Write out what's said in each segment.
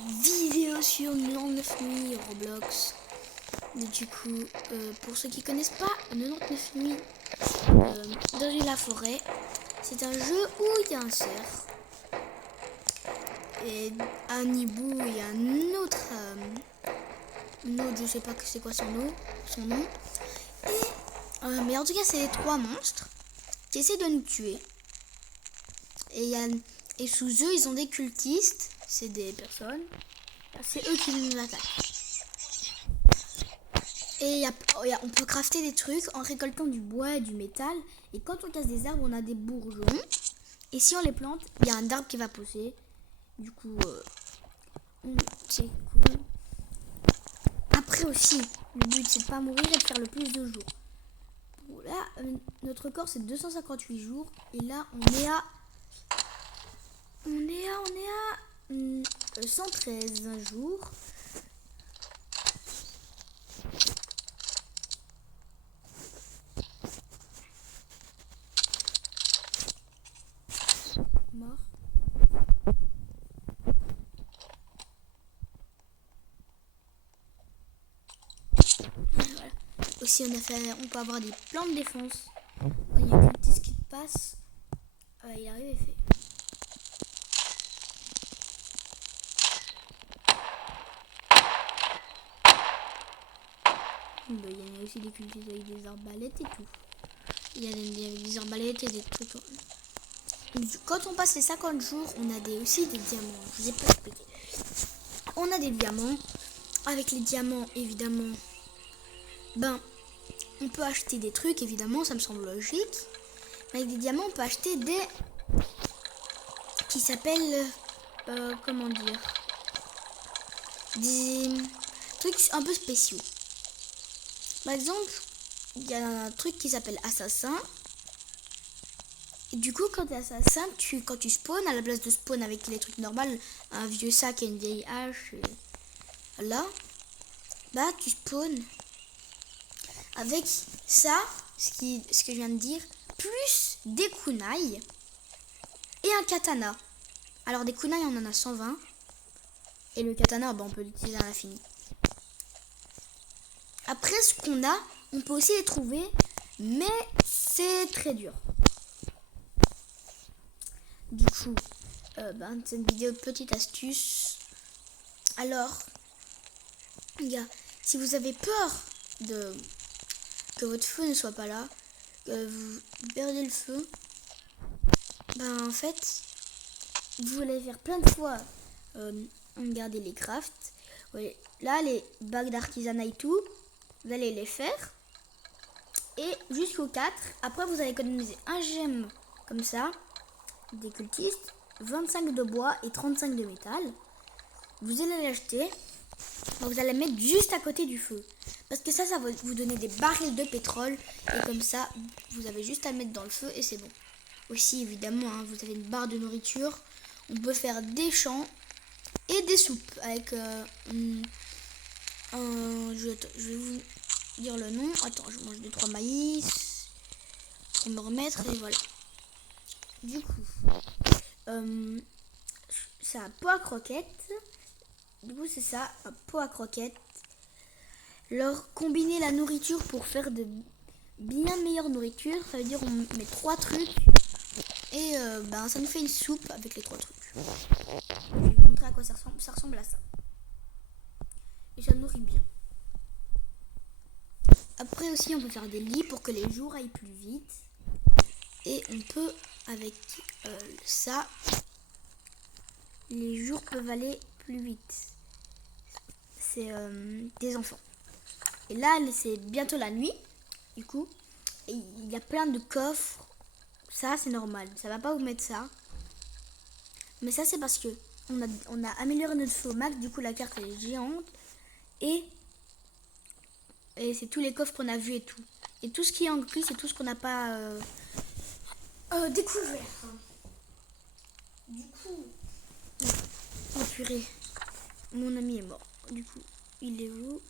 vidéo sur 99 nuits Roblox. Mais du coup, pour ceux qui connaissent pas 99 nuits dans la forêt, c'est un jeu où il y a un cerf et un hibou et un autre, je sais pas c'est quoi son nom. Mais en tout cas, c'est les trois monstres qui essaient de nous tuer. Et sous eux, ils ont des cultistes, c'est des personnes. C'est eux qui nous attaquent. Et on peut crafter des trucs en récoltant du bois et du métal. Et quand on casse des arbres, on a des bourgeons. Et si on les plante, il y a un arbre qui va pousser. Du coup, c'est cool. Après aussi, le but c'est de pas mourir et de faire le plus de jours. Bon, là, notre record c'est 258 jours. Et là, on est à 113 jours. Mort. Voilà. Aussi, on peut avoir des plans de défense. Quand il y a un cultiste qui passe, il arrive et fait. Il y a aussi des cultistes avec des arbalètes et tout. Il y a des arbalètes et des trucs. Quand on passe les 50 jours, on a aussi des diamants. Je vous ai pas expliqué. On a des diamants. Avec les diamants, évidemment, on peut acheter des trucs, évidemment, ça me semble logique. Mais avec des diamants, on peut acheter des... qui s'appellent... comment dire, des trucs un peu spéciaux. Par exemple, il y a un truc qui s'appelle assassin. Et du coup, quand tu es assassin, quand tu spawns, à la place de spawn avec les trucs normaux, un vieux sac et une vieille hache, et là, tu spawns avec ça, ce que je viens de dire, plus des kunai et un katana. Alors des kunai, on en a 120. Et le katana, on peut l'utiliser à l'infini. Après, ce qu'on a, on peut aussi les trouver, mais c'est très dur. Du coup, c'est une vidéo petite astuce. Alors, les gars, si vous avez peur que votre feu ne soit pas là, que vous perdez le feu, en fait, vous allez faire plein de fois regarder les crafts. Ouais, là, les bagues d'artisanat et tout, vous allez les faire. Et jusqu'au 4, après vous allez économiser un gemme comme ça, des cultistes, 25 de bois et 35 de métal. Vous allez l'acheter, vous allez mettre juste à côté du feu. Parce que ça va vous donner des barils de pétrole. Et comme ça, vous avez juste à mettre dans le feu et c'est bon. Aussi, évidemment, vous avez une barre de nourriture. On peut faire des champs et des soupes avec je vais vous dire le nom. Attends, je mange 2-3 maïs pour me remettre et voilà. Du coup, c'est un pot à croquettes. Du coup, c'est ça, un pot à croquettes. Alors, combiner la nourriture pour faire de bien meilleure nourriture, ça veut dire on met 3 trucs et ça nous fait une soupe avec les 3 trucs. Je vais vous montrer à quoi ça ressemble. Ça ressemble à ça. Et ça nourrit bien. Après aussi, on peut faire des lits pour que les jours aillent plus vite. Et on peut, avec ça, les jours peuvent aller plus vite. C'est des enfants. Et là, c'est bientôt la nuit. Du coup, il y a plein de coffres. Ça, c'est normal. Ça va pas vous mettre ça. Mais ça, c'est parce que on a amélioré notre feu au max. Du coup, la carte, elle est géante. Et c'est tous les coffres qu'on a vus et tout. Et tout ce qui est en gris, c'est tout ce qu'on n'a pas découvert. Du coup, oh purée, mon ami est mort. Du coup, il est où?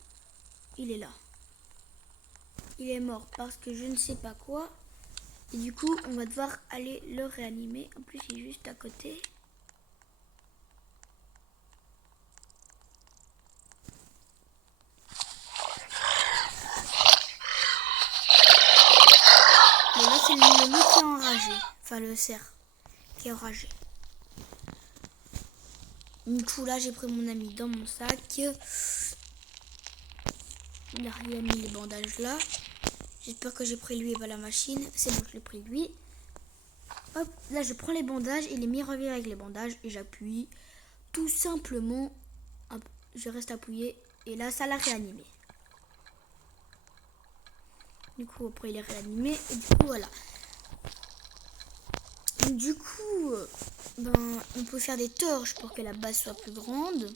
Il est là. Il est mort parce que je ne sais pas quoi. Et du coup, on va devoir aller le réanimer. En plus, il est juste à côté. enfin le cerf qui est enragé. Du coup là j'ai pris mon ami dans mon sac. Il a mis les bandages là. J'espère que j'ai pris lui et pas la machine. C'est bon, je l'ai pris lui. Hop, là je prends les bandages et les miroirs avec les bandages et j'appuie tout simplement. Hop, je reste appuyé et là ça l'a réanimé. Du coup après il est réanimé et du coup voilà. Du coup on peut faire des torches pour que la base soit plus grande.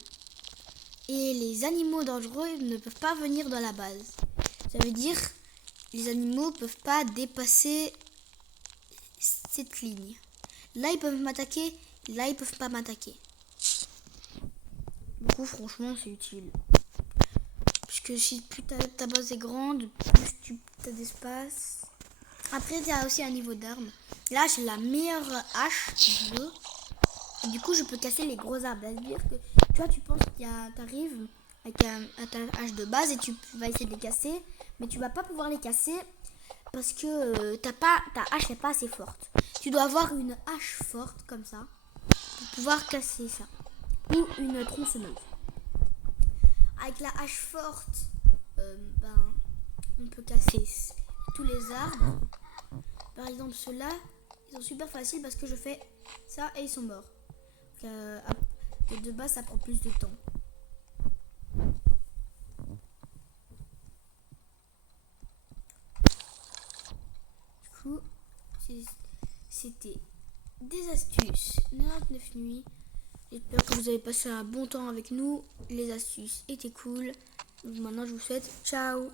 Et les animaux dangereux ne peuvent pas venir dans la base. Ça veut dire les animaux ne peuvent pas dépasser cette ligne. Là ils peuvent m'attaquer, là ils peuvent pas m'attaquer. Du coup franchement c'est utile. Parce que si plus ta base est grande, plus tu as d'espace. Après tu as aussi un niveau d'armes. Là j'ai la meilleure hache du jeu. Et du coup je peux casser les gros arbres. C'est-à-dire que tu vois tu penses que t'arrives avec ta hache de base et tu vas essayer de les casser. Mais tu vas pas pouvoir les casser. Parce que ta hache n'est pas assez forte. Tu dois avoir une hache forte comme ça pour pouvoir casser ça. Ou une tronçonneuse. Avec la hache forte, on peut casser tous les arbres. Par exemple ceux-là, ils sont super faciles parce que je fais ça et ils sont morts. De base ça prend plus de temps. C'était des astuces 99 nuits. J'espère que vous avez passé un bon temps avec nous. Les astuces étaient cool. Donc maintenant je vous souhaite ciao.